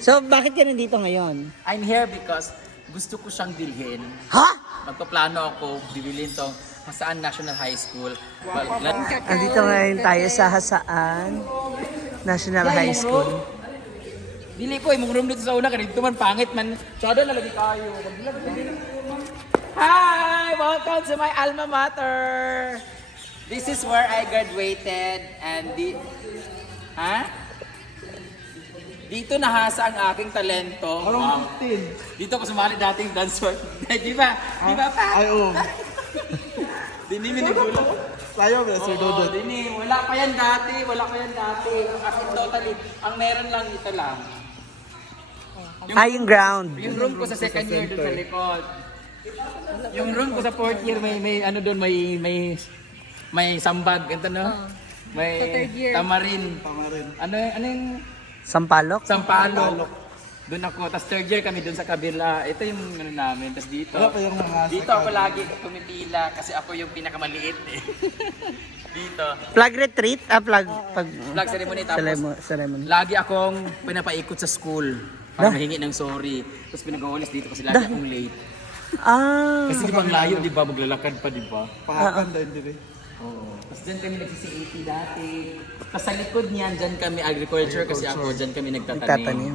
So, bakit ka nandito ngayon? I'm here because gusto ko siyang bilhin. Ha? Magpaplano ako, bibilin tong Hasaan National High School. Andito ngayon tayo sa Hasaan National High School. Dili ko, imong room dito sa una, kanito man pangit man. Tsada na lagi tayo. Hi! Welcome to my alma mater! This is where I graduated and dito nahasa ang aking talento. Wow. Dito ako sumali dating dancer. Di ba? Di ba pa? Ay, oo. Dini minigulo. Tayo, Sir Dodot. Dini, wala pa yan dati. As in totally, ang meron lang ito lang. Yung ground. Yung room ko sa second year doon sa likod. Yung room ko sa fourth year may ano doon, may sambag, ganito no? May tamarin. Ano yung Sampalok? Sampalok. Doon ako. Tapos third year kami doon sa kabila. Ito yung ano namin. Tapos dito. Wala pa yung mga Dito ako lagi pumipila kasi ako yung pinakamaliit eh. Dito. Flag retreat? Flag Flag ceremony tapos. ceremony. Lagi akong pinapaikot sa school. Para mahingi ng sorry. Tapos pinag-awalis dito kasi lagi akong late. Kasi di ba ang layo, di ba? Maglalakad pa, di ba? Pahakan dahil din. Oo. Tapos dyan kami nag-CCAP dati. Tapos sa likod niyan, dyan kami agriculture kasi ako, dyan kami nagtatanim.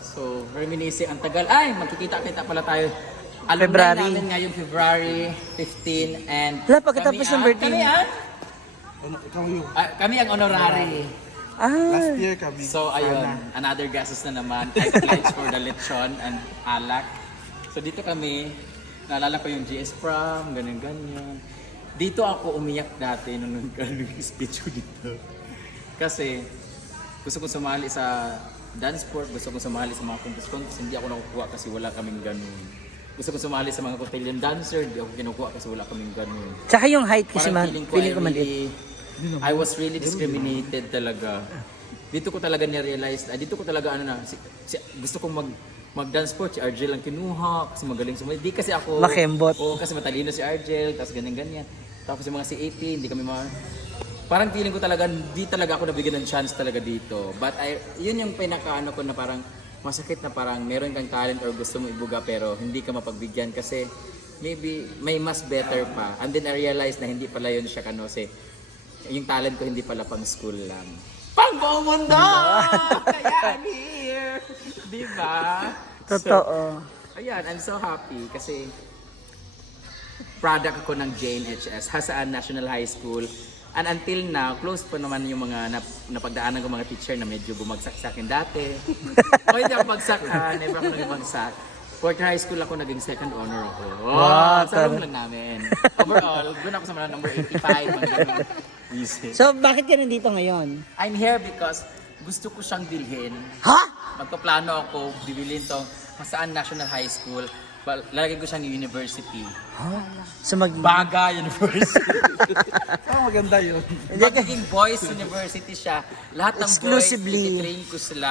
So, reminiscing ang tagal. Ay, magkikita-kita pala tayo. Alumni February. namin ngayong February 15 and Wala, pagkatapos ng birthday. Ikaw yung Kami ang honorary. last year kami. So, ayun. Another gases na naman. I pledge for the lechon and alak. So, dito kami. Naalala ko yung GS prom, ganyan-ganyan. Dito ako umiyak dati nung nag-speech ko dito. Kasi gusto ko sumali sa dance sport, gusto ko sumali sa mga contest. Hindi ako nakukuha kasi wala kaming ganun. Gusto ko sumali sa mga cotillion dancer, hindi ako kinukuha kasi wala kaming ganun. Tsaka yung height kasi Parang feeling ko maliit. I was really discriminated talaga. Dito ko talaga na-realize, dito ko talaga gusto kong mag-dance sport, si Argel ang kinuha kasi magaling sumali. Di kasi ako Makembot. Oo, kasi matalino si Argel, tapos ganyan-ganyan. Tapos yung mga C18, hindi kami parang feeling ko talaga, di talaga ako nabigyan ng chance talaga dito. But yun yung pinakaano ko na parang masakit na parang meron kang talent or gusto mo ibuga pero hindi ka mapagbigyan kasi maybe may mas better pa. And then I realized na hindi pala yun siya kasi yung talent ko hindi pala pang school lang. Pang buong mundo! Kaya I'm here! Diba? Totoo. So, ayan, I'm so happy kasi product ako ng JNHS, Hasaan National High School. And until now, close pa naman yung mga napagdaanan ko mga teacher na medyo bumagsak sa akin dati. O hindi ako bagsak never ako naging bagsak. Fourth year high school ako, naging second honor ako. Wow, sa room lang namin. Overall, doon ako sa mga number 85. mga ganun. So, bakit ka nandito ngayon? I'm here because gusto ko siyang bilhin. Ha? Magpaplano ako, bibilin tong Hasaan National High School. Lalagyan ko siyang university. So, Baga University. Maganda yun. Magiging boys university siya. Lahat ng Exclusively. boys, ititrain ko sila.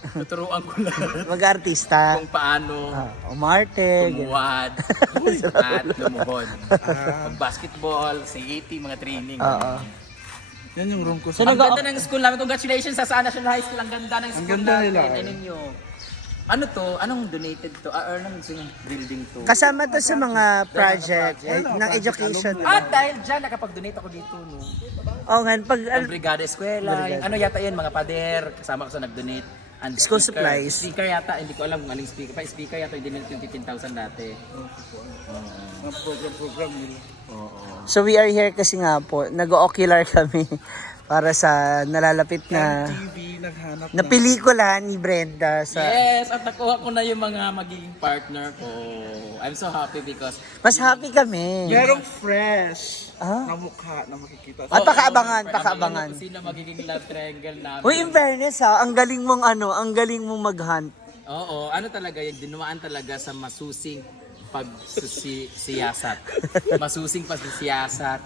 Tuturuan ko lahat mag-artista. kung paano Umarte. tumuwad at lumuhod. Mag-basketball, CAT, mga training. Yan yung room ko So, sa... Ang ganda ng school namin. Congratulations sa Hasaan National High School. Ang ganda ng school ganda namin. nila. Ano nyo? Ano to? Anong donated to? Or anong building to? Kasama to sa mga project ng education. At dahil dyan, nakapag-donate ako dito. No? Oo nga, pag Ang Brigada Eskwela, yung ano yata yun, mga pader, kasama ko sa nag-donate. And School speaker. supplies. Speaker yata, hindi ko alam kung aling speaker. Pa speaker yata, yung dinonate yung 15,000 dati. Mga program nila. Oo. So we are here kasi nga po, nag-ocular kami para sa nalalapit na TV, naghanap na pelikula ni Brenda sa Yes, at nakuha ko na yung mga magiging partner ko. I'm so happy because mas happy kami. merong fresh Ah? na mukha na makikita. At pakaabangan, Abangan pakaabangan. ko sino magiging love triangle namin. Uy, in fairness ha, ang galing mong ang galing mong mag-hunt. Oo, ano talaga, yung dinumaan talaga sa masusing pagsisiyasat. Masusing pagsisiyasat,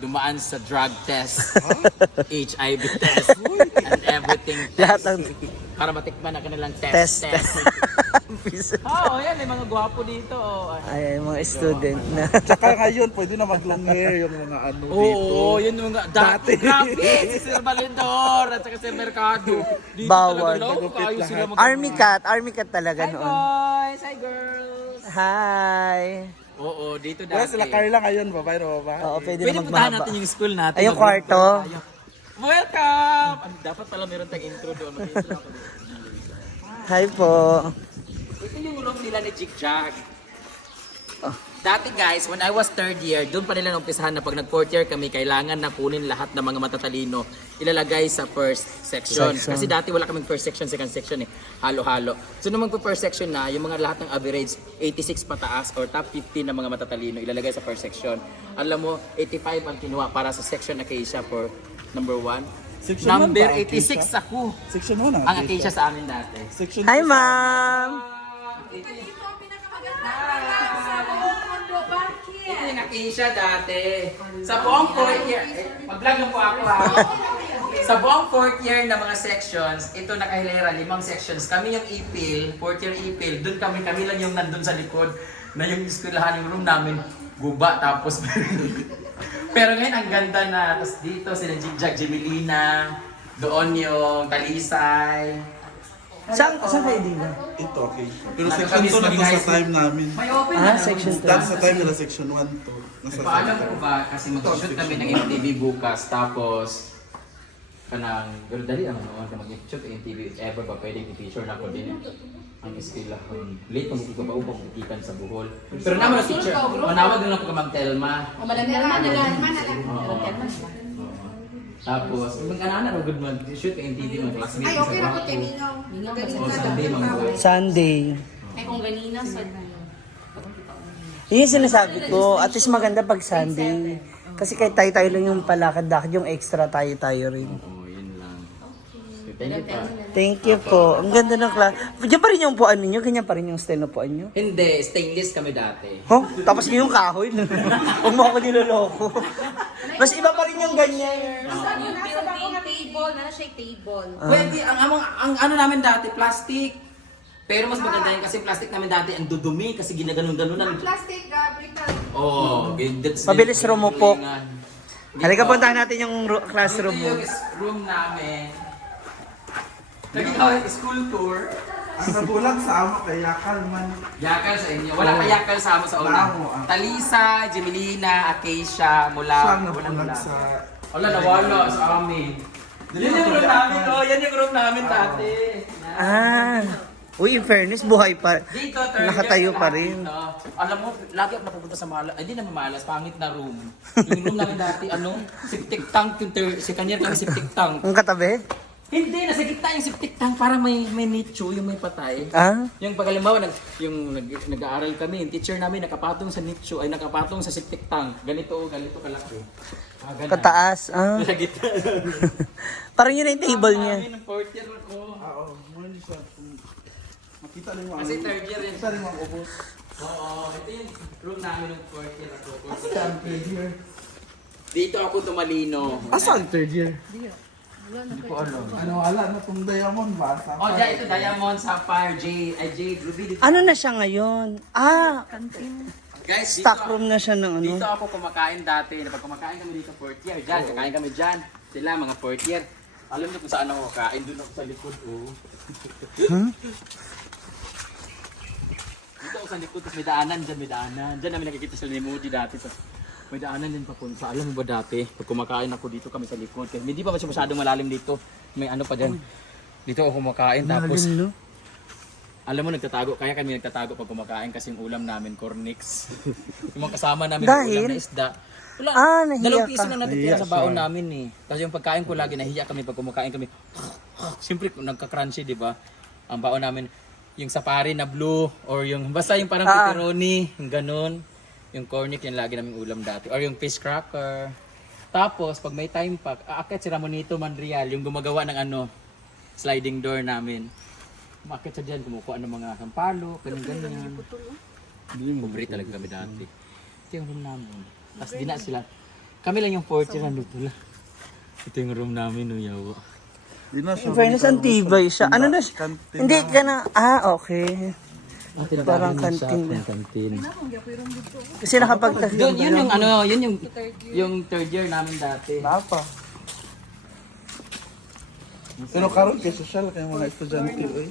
dumaan sa drug test, HIV test, and everything test. Lahat ng para matikman na kanilang Test. Oo, yan. May mga gwapo dito. Oh. Ay, mga student na. Tsaka ngayon, pwede na mag-long hair yung mga ano dito. Oo, yun yung mga dati. Grabe, si Sir Balindor at saka Sir Mercado. Dito Bawal. talaga, loko, kayo sila Army cat talaga Hi noon. boys! Hi girls! Hi! Oo, dito Wala dati. sila Carla ngayon, babae na babae. Oo, pwede Pwede na puntahan magmahaba. natin yung school natin. Ay, yung kwarto. Welcome! Dapat pala meron tayong intro doon. Mag-intro ako doon. Hi po. Ito yung room nila ni Jig Jag. Dati guys, when I was third year, doon pa nila naumpisahan na pag nag-fourth year kami, kailangan na kunin lahat ng mga matatalino, ilalagay sa first section. Kasi dati wala kaming first section, second section eh. Halo-halo. So nung mag-first section na, yung mga lahat ng average, 86 pataas or top 50 na mga matatalino, ilalagay sa first section. Alam mo, 85 ang kinuha para sa section Acacia for number 1. Section Number 1 ba, 86 ako. Section 1 Ang Acacia sa amin dati. Section Hi, ma'am! Ito yung Acacia dati. Sa buong 4th year, mag-vlog lang po ako ha. Sa buong 4th year na mga sections, ito nakahilera, 5 sections. Kami yung ipil, 4th year ipil, doon kami lang yung nandun sa likod na yung eskwelahan, yung room namin, guba tapos pero ngayon ang ganda na. Tapos dito sila Jigjag, Jemelina, doon yung Talisay. Saan kayo dito? Ito, okay. Pero Nasa section kami 2 na maging to high sa school. time namin. May open Ah, na. section Dati sa time nila section 1 to. Nasa Paalam section ko ba kasi mag-shoot kami ng MTV bukas tapos kanang pero dali ang noon ka mag-shoot ng MTV if ever ba pwedeng i-feature na ko din ang eskwela late kung hindi ko ba upang ikikan sa Bohol pero naman ang teacher manawag lang ako ka mag-telma tapos ibang kanana ro good man shoot ng MTV mga classmates Ay, okay na po kay Mingaw. o Sunday mga boy Sunday. Ay, kung ganina sa... Yun yung sinasabi ko, at least maganda pag Sunday. Kasi kahit tayo lang yung palakad-lakad, yung extra tayo rin. oo yun lang thank you pa. Thank you po. Ang ganda ng class. Diyan pa rin yung puan ninyo, ganyan pa rin yung style na puan nyo. Hindi stainless kami dati Oh, tapos yung kahoy. Huwag mo ako niloloko. Mas iba pa rin yung ganyan. Yung building table, na siya table. Pwede, ang ano namin dati, plastic. Pero mas maganda yun kasi plastic namin dati ang dudumi kasi ginaganon-ganonan. Plastic, brittle. Oo, that's Mabilis rumupok. Dito. Halika, puntahan natin yung classroom Dito mo. yung room namin. Naging school tour. Ang nabulag sa amo kay Yakal man. Yakal sa inyo. Wala pa yakal sa amo sa una. Lamo, ah. Talisa, Jemelina, Acacia, mula. Siyang nabulag sa... Wala, nawala sa amin. Yan yung room namin, oh. Yan yung room namin dati. Ah. Uy, in fairness, buhay pa. Dito, third Nakatayo year pa lahat rin. dito. Alam mo, lagi ako napupunta sa malas. Ay, di naman malas, pangit na room. Yung room namin dati, septic tank, si kanya lang septic tank. Ang katabi? Hindi, nasa gitna yung septic tank, parang may nicho, yung may patay. Ah? Yung paghalimbawa, nag-aaral kami, yung teacher namin nakapatong sa nicho, ay nakapatong sa septic tank. Ganito kalaki. Ganun. Kataas. Ah. Sa gitna. Parang yun na yung table niya. Kami, ng fourth year ako. Oo, muna siya. Makita rin mo. Kasi third year yun. Makita rin mo ang ubos. Oo, ito yung room namin ng fourth year ako. Saan third year? Dito ako tumalino. Asan third year? Hindi ko alam. Ano, ala na itong diamond ba? Oh, ito Diamond, Sapphire, Jade, Ruby. Dito. Ano na siya ngayon? Ah, Guys, stock room na siya ng ano. Dito ako kumakain dati. Pag kumakain kami dito fourth year, dyan, kakain kami dyan. Sila, mga fourth year. Alam niyo kung saan ako kakain? Doon ako sa likod, oh. Dito ako sa likod, tapos may daanan dyan, may daanan. Dyan namin nakikita sila ni Moody dati. Tapos may daanan din papunta. Alam mo ba dati, pag kumakain ako dito kami sa likod. Kasi hindi pa siya masyadong malalim dito. May ano pa dyan. Dito ako kumakain, tapos Malalim, no? alam mo, nagtatago. Kaya kami nagtatago pag kumakain kasi yung ulam namin, cornix. Yung mga kasama namin, Dahil? ulam na isda. Wala. Nahiya 2 piso ka. lang natitira sa baon namin eh. Kasi yung pagkain ko lagi, nahiya kami pag kumakain kami. Siyempre, nagka-crunchy, di ba? Ang baon namin, yung safari na blue, or yung, basta yung parang pepperoni, yung ganun. Yung cornic, yung lagi namin ulam dati. Or yung fish cracker. Tapos, pag may time pa, aakit si Ramonito Manrial, yung gumagawa ng sliding door namin. Umakit sa dyan, kumukuha ng mga sampalo, ganyan-ganyan. Pobre talaga kami dati. Ito yung room namin. Tapos di na sila. Kami lang yung fourth year nandito lang. Ito yung room namin, no, yawa. Di na siya. In fairness, ang tibay siya. Ano na siya? Kantina. Hindi ka na, okay. Parang kantin. Kantin. Kasi nakapagtas. Yun yung ano, yun yung third year namin dati. Napa. Pero karon kay social kay mga estudyante eh.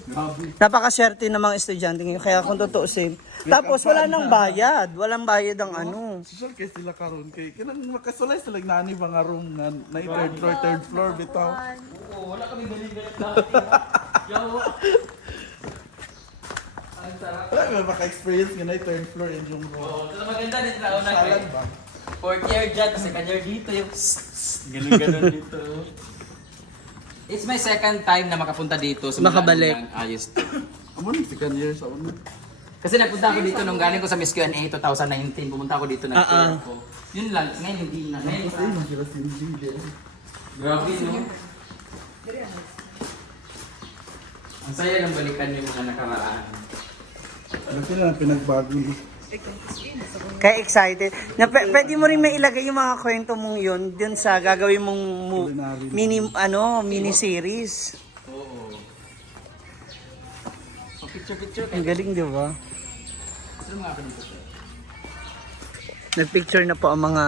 Napakaswerte ng mga estudyante ngayon. Kaya kung tutuusin. Tapos wala nang bayad. Walang bayad ang ano. Social kay sila karon kay kanang makasulay sila nani mga room na third floor bitaw. Oo, wala kami galing-galing Wala ba maka-experience nga na third floor in yung room. Oo, so maganda din sa una Salad kay. ba? Fourth year dyan, tapos second year dito yung ganun dito. It's my second time na makapunta dito. So Makabalik. Ayos. Amo ni second year sa una. Kasi nagpunta ako dito nung galing ko sa Miss Q&A 2019. Pumunta ako dito ng tour ako. Yun lang, ngayon hindi na. Ngayon Ay, man sila sindig. grabe no. Ang saya ng balikan yung mga nakaraan. Ano sila na pinagbago ni? Kaya excited. Na pwede mo rin may ilagay yung mga kwento mong yun dun sa gagawin mong mini series. Oo. So, picture. Ang galing, di ba? Sino mga kanito? Nagpicture na po ang mga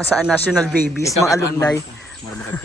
Hasaan National Babies, mga alumni. Marami ka